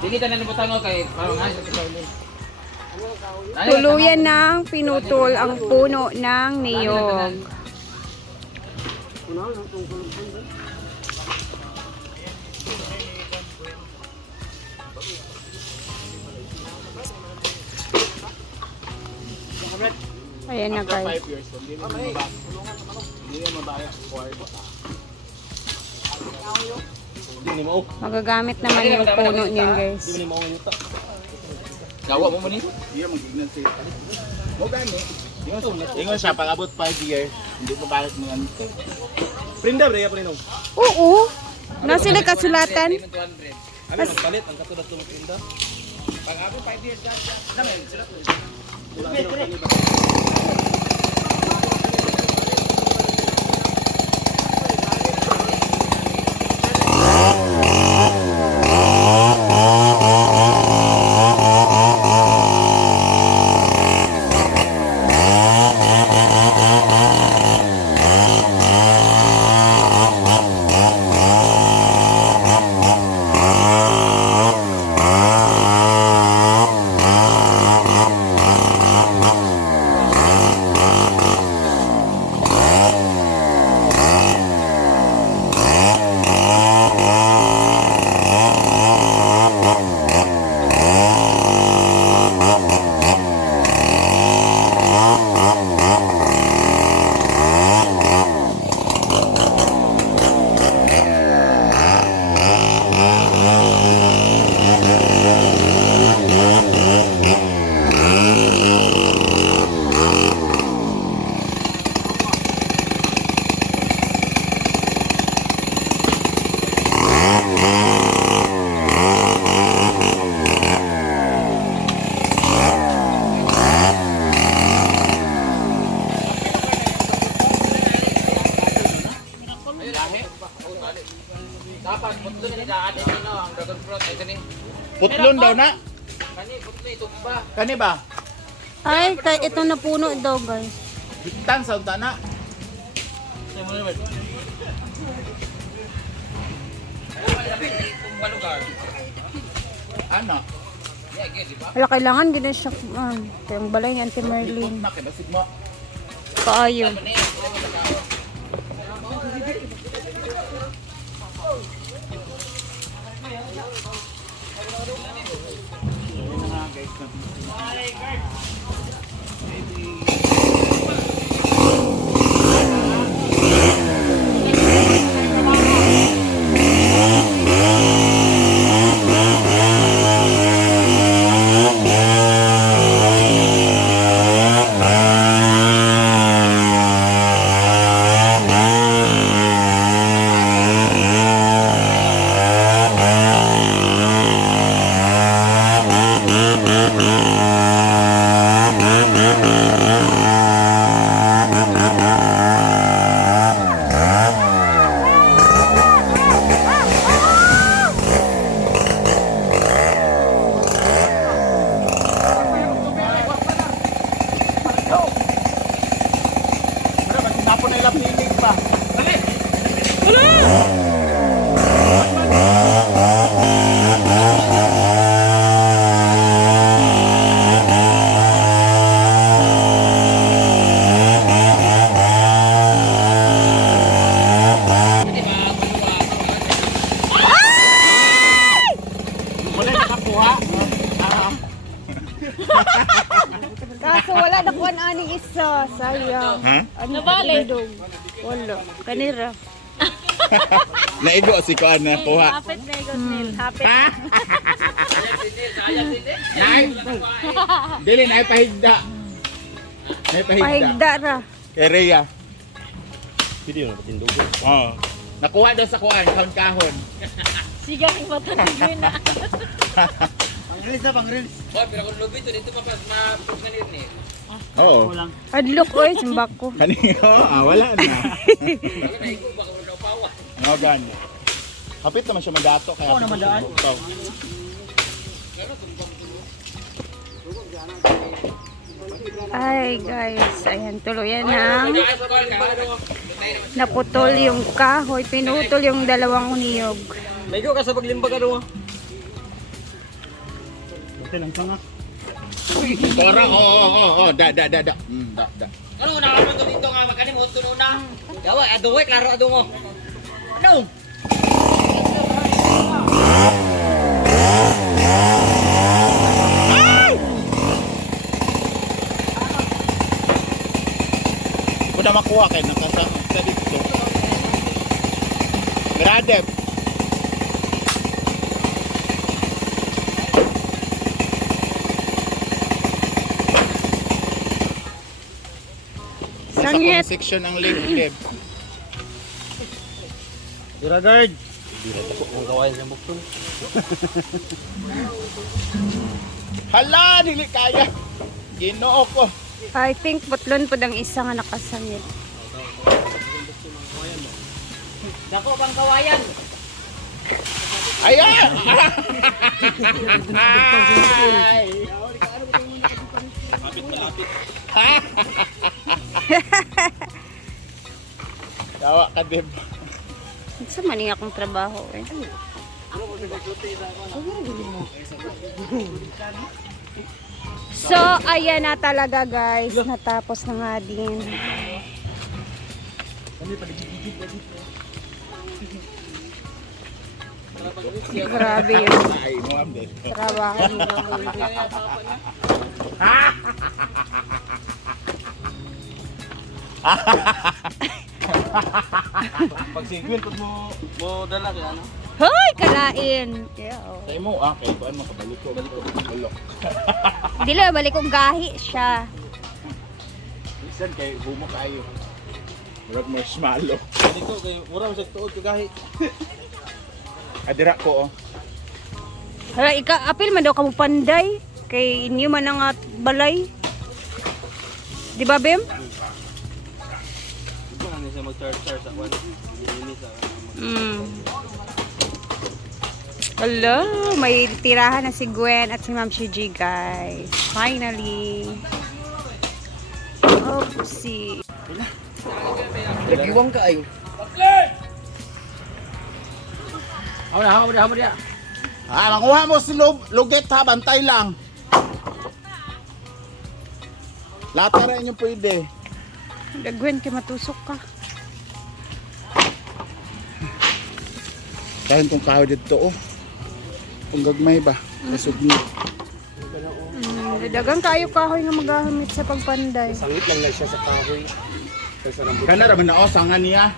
Sige tanan ni butango kay parang ay sa kaulin. Tuluyan ng pinutol ang puno ng niyog. Ayan na guys. Magagamit naman yung puno niyan guys. Gawa mo man ni. Ingon siya, pag abot 5 years, hindi mo balik mga nito. Prinda, Brea, Prino. Oo. Nasa sila kasulatan. Ano, magpalit, ang katulad ng prinda. Pag abot 5 years naman sila. Dapat putlon ni daan ni no ang dragon fruit ay kani. Putlon daw na. Kani putlon tumba. Kani ba? Ay, ito na puno daw guys. Bitang sa unta na. Tumba lugar. Ano? Ya gid di ba? Wala kailangan gina siya. Yung balay ni Auntie Merlin. Nakibasig mo. Kaayo. Napon na ilang hilig pa. Muna nakakuha. Kaso wala na kuan aning isa. Sayang. Ha? Ano balik? Wala. Kanira. Naigo si Kuan na kuha. Hapit na yung snail. Hapit. Nay. Dili na pahigda. Nay pahigda. Pahigda ra. Kay Rhea. Hindi na patindugo. Oh. Nakuha daw sa kuan kahon-kahon. Sigang matatigoy na. Boy, pero kung lubi to dito pa ganit ni. Oo. Adlok oy, simbak ko. Kanino? Wala na. Wala na iko ba kung pawa. Ano gani? Hapit naman siya madato kaya. Oo naman daan. Ay guys, ayan tuluyan ng naputol yung kahoy, pinutol yung dalawang niyog. Maigo ka sa paglimbag ano? Ito lang sanga. Tora, da. Da. Ano na naman to dito nga magkanimot to na. Yawa, aduwe klaro adu mo. Ano? Hindi ko na makuha kayo nakasama sa dito. Gradep. Nasa Sangit. section ang live. Guard. Hindi na tapos ang kawain sa bukton. Hala, dili kaya. Ginoo ko. I think putlon po ang isa nga nakasangit. Dako bang kawayan? Ayan! Ay! Tawa ka, Deb. Sa mani akong trabaho eh. So, ayan na talaga guys. Natapos na nga din. Grabe yun. Ay, mo am Deb. Trabaho nila. Pag sigwin, pag mo dala kaya ano? Hoy, kalain. Yeah, oh. Sa imo, kay kuan mo kabalik ko. Bulok. Dili, balik kong gahi siya. Listen kay bumo kayo. Murag marshmallow. Hindi ko, kayo, mura mo sa tuod kagahi. Adira ko, oh. Hala, apil man daw ka mo panday. Kay inyo man ang balay. Di ba, Bem? Ito na niya mag-charge sa kwan. Hindi sa... Hello, may tirahan na si Gwen at si Ma'am Shiji, guys. Finally. Oopsie. Nagiwang ka ay. Hamo dia. Makuha mo si Luget ha, bantay lang. Lata rin yung pwede. Gwen, kay matusok ka. Kain kong kahoy dito, oh. Kung gagmay ba? Kasog niyo. Dagang kayo kahoy nga magahamit sa pagpanday. Sangit lang siya sa kahoy. Sa rambut. Kana raman na, oh, sanga niya.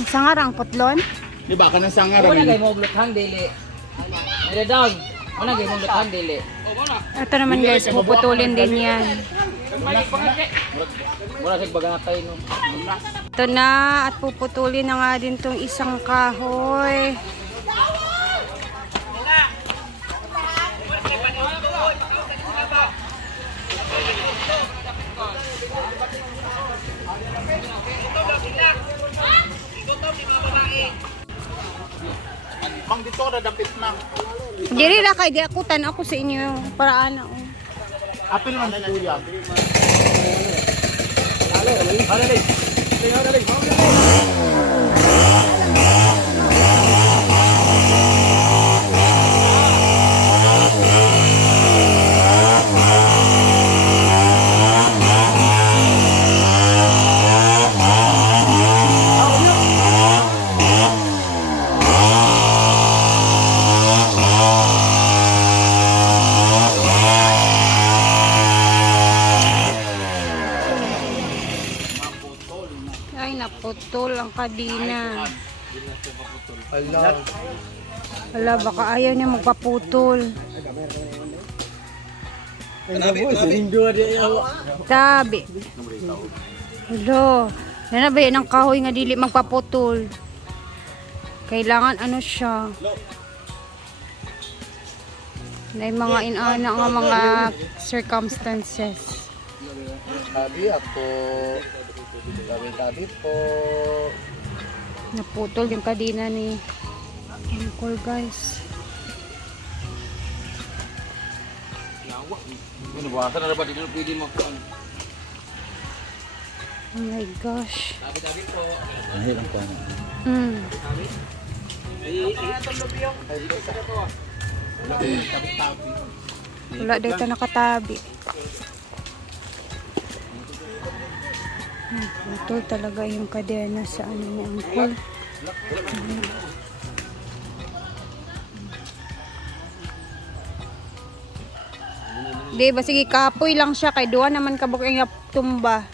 Ang sangarang putlon. Di ba? Kana sanga Wala raman. kay mo blukhang dili. Ay down. Wala kay mo blukhang dili. Ito naman guys, puputulin din yan. Wala kay baganatay no. Ito na at puputulin na nga din tong isang kahoy. Mang dito na dapit na. Diri la kay di ako tan ako sa inyo para ana. Apil man na kuya. Ay naputol ang kadina. Wala baka ayaw niya magpaputol. Tabi. Hello. Nana ba yan ang kahoy nga dili magpaputol? Kailangan ano siya. May mga inana nga mga circumstances. Tabi ako. Tabi po. Naputol yung kadina ni Uncle guys. Ano ba sa dapat dito pwede mo kuan. Oh my gosh. Tabi po. Ay, lang pa. Wala dito nakatabi. Putol talaga yung kadena sa ano ni Uncle. Di ba sige kapoy lang siya kay duwa naman kabuk yung tumba.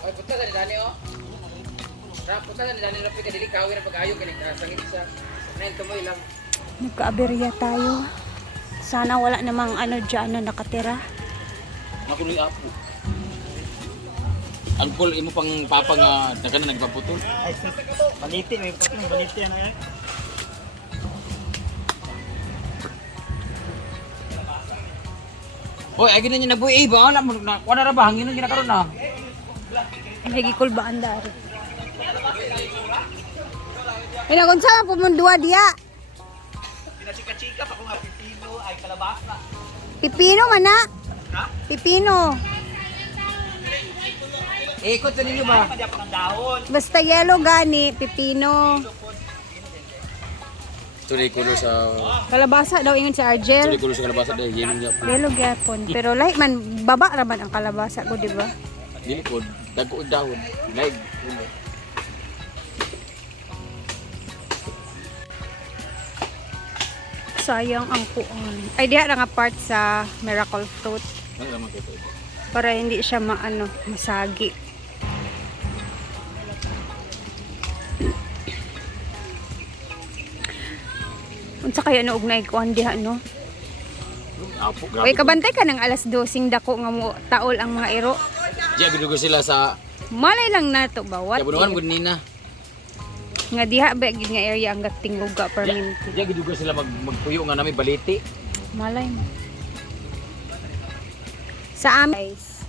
Ay, punta sa dani oh. Punta sa dani lapit ka dili kawi ra pag-ayo kini sangit sa. Nain tumoy lang. Nagkaaberya tayo. Sana wala namang ano dyan na nakatira. Ako ni apo. Angkol imo pang papa nga dagan na nagpaputol. Ay, baliti. May baliti yan ay. Hoy, ay ginan niya nabuhi ba? Alam mo na kuha na ra ba hangin na ginakaroon na. Nagikul ba andar? Pinagunsa pumundua dia. Pinachika-chika pa kung nga pipino ay kalabasa. Pipino man na. Pipino. Ikot sa ninyo ba? Padya pa ng dahon. Basta yellow gani, pipino. Tuloy kulo sa Kalabasa daw ingon si Argel. kulo sa kalabasa dahil yellow niya. Yellow gyapon. Pero like man baba raman ang kalabasa ko, di ba? Dili pod dagko og dahon. Like Sayang ang puon. Ay diha na nga part sa miracle fruit ano naman kito. para hindi siya maano, masagi. Unsa kaya no og naikuan diha no? Apo Oy grabe. kabantay ka ng alas 12 dako nga mo taol ang mga iro. Diya bidugo sila sa Malay lang nato ba what? Yabunuan gud nina. Nga diha ba gid nga area ang gating luga permanente. Diya bidugo sila magpuyo nga nami baliti. Malay mo. Sa amin, guys,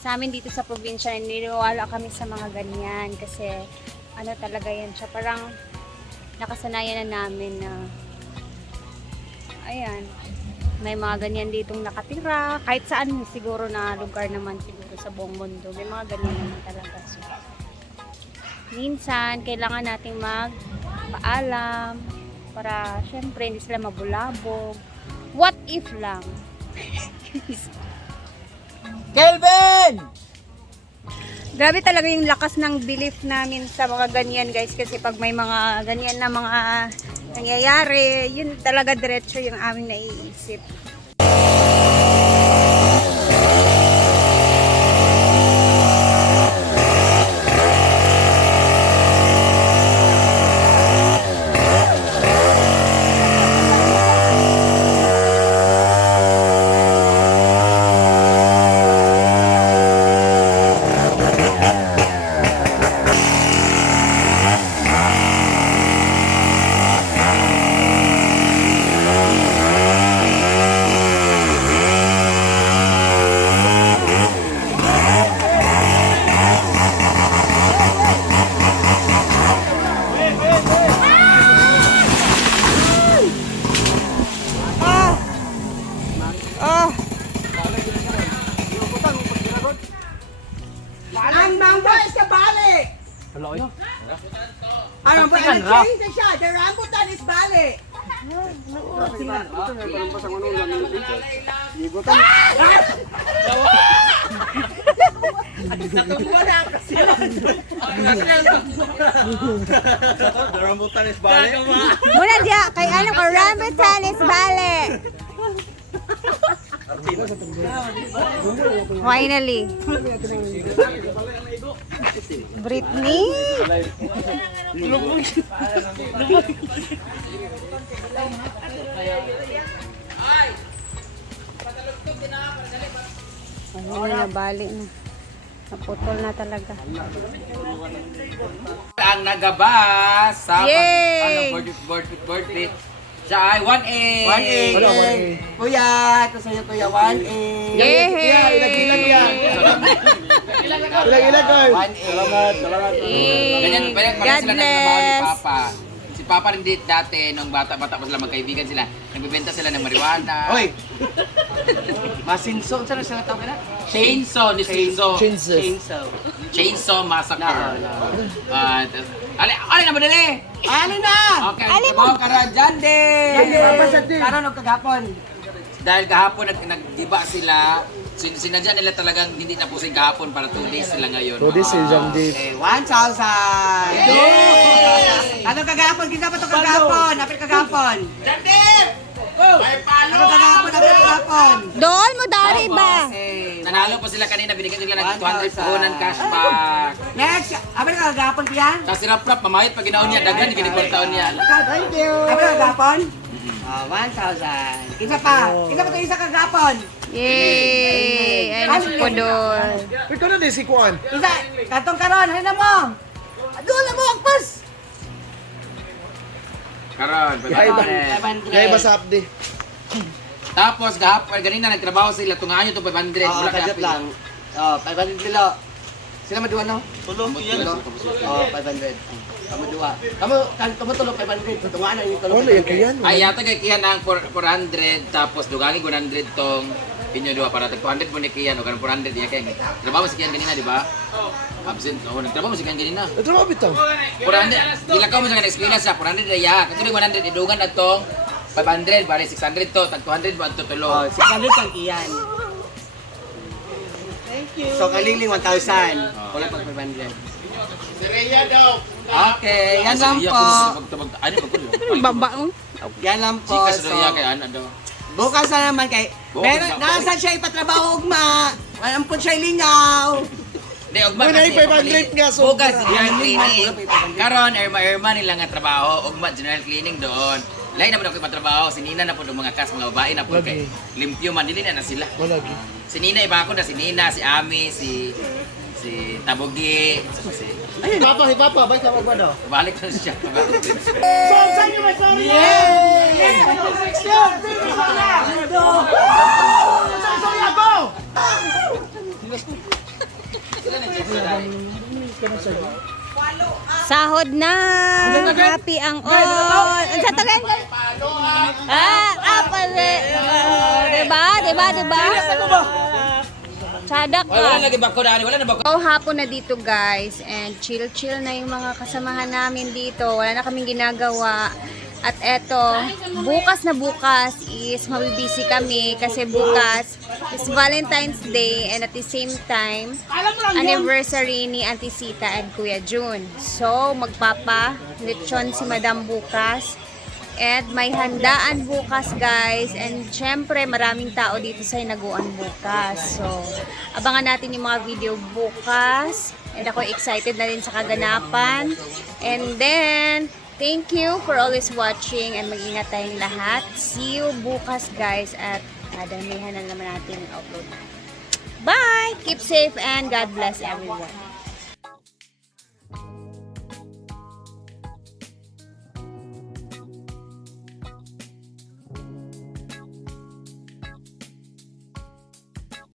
sa amin dito sa probinsya, niniwala kami sa mga ganyan kasi ano talaga yan siya. Parang nakasanayan na namin na ayan, may mga ganyan ditong nakatira. Kahit saan siguro na lugar naman siguro sa buong mundo, may mga ganyan naman talaga. So, minsan, kailangan nating magpaalam para syempre hindi sila mabulabog. What if lang? Kelvin! Grabe talaga yung lakas ng belief namin sa mga ganyan guys kasi pag may mga ganyan na mga nangyayari, yun talaga diretso yung aming naiisip. Ang mangga is kabali. Ano ba? Change na siya. The rambutan is bali. Muna diya, kay ano ka rambutan is bale. Finally. Britney? Ano na, bali na. Naputol na talaga. Ang nagabas sa Yay! birthday. Siya ay 1A. 1A. Kuya, ito sa'yo kuya, 1A. Yay! Ilag yan. Ilag ko. 1A. Salamat. Ganyan, ganyan pala God sila nagtrabaho ni bless. Papa. Si Papa rin dati, nung bata-bata pa sila, magkaibigan sila, nagbibenta sila ng marijuana. Oy! Masinso, saan sila tawag na? Chainsaw ni Chainsaw. Chainsaw. Chainsaw Massacre. No. Ali na madali! Ano na? Okay, mo karan dyan din! Karon og kagapon. Dahil kahapon nagdiba sila, sinadya nila talagang hindi tapusin kahapon para 2 days sila ngayon. 2 days si Jam Dave. Okay, 1,000! Ano kagapon? Kita pa to kagapon? Napit kagapon? Ano kagapon? Napit kagapon? Doon mo dari ba? Okay. Nanalo pa sila kanina, binigyan nila ng 200 1,000. puhunan cashback. Next! Apit kagapon piyan? Tapos sirap-rap, mamayot pag ginaon niya, daghan, hindi taon niya. Thank you! Apit kagapon? 1,000. Isa pa! Isa pa to isa kagapon! Yay! Ano po doon? Ikaw na din si Kuan. Isa! Katong karon, hina mo! Doon na mo, agpas! Karon, Gaya ba sa update? Tapos gahapon, ganina nagtrabaho sila, tungahan nyo ito 500. Oo, Wala kadjat kaya- lang. 500 kilo. Sila maduwa no? Tulong kilo. 500. Kamu dua. Kamu tulong 500. Tungaan na yung tulong. Wala yan kayan. Ay, yata kay Kian ng 400, tapos dugangin 100 tong inyo dua para tag 200 mo ni Kian o kanang 400 iya kay. Trabaho si Kian ganina, di ba? Absent. Oh, nagtrabaho si Kian ganina. Ito mo bitaw. 400. Gila ka mo sa experience sa 400 ya. Katulad 100 idugan na tong 500, bali 600 to, tag 200 ba to tulo. 600 kang iyan. Thank you. So kaliling 1,000. Wala pag 500. Okay, yan lang po. Ano ba ko? Babaong. Yan lang po. Chika sa iya kay ano daw. Bukas na naman kay. Bukas Meron, na. nasa siya ipatrabaho ugma. Walang po siya lingaw. Di ugma Wala kasi. yung 500 nga, so- Bukas general cleaning. Karon erma nila nga trabaho, ugma general cleaning doon. Lain na po ako ipatrabaho, si Nina na po ng mga kas, mga babae na po kay limpyo man, dili na sila. Wala gi. Si Nina, iba ako na, si Nina, si Ami, si Tabugi, si... Papa, balik ka magmano. Balik ko siya. Sahod na! Happy ang all! Ang sa tagal? Pala! Diba? Sadak Wala ka! lagi bako daan, wala na bako. So, hapon na dito guys and chill na yung mga kasamahan namin dito. Wala na kaming ginagawa. At eto, bukas is mabibisi kami kasi bukas is Valentine's Day and at the same time, anniversary ni Auntie Sita and Kuya June. So, magpapa-lechon si Madam bukas. And may handaan bukas guys. And syempre maraming tao dito sa Hinaguan bukas. So abangan natin yung mga video bukas. And ako excited na rin sa kaganapan. And then thank you for always watching. And mag-ingat tayong lahat. See you bukas guys. At damihan na naman natin yung upload. Bye! Keep safe and God bless everyone.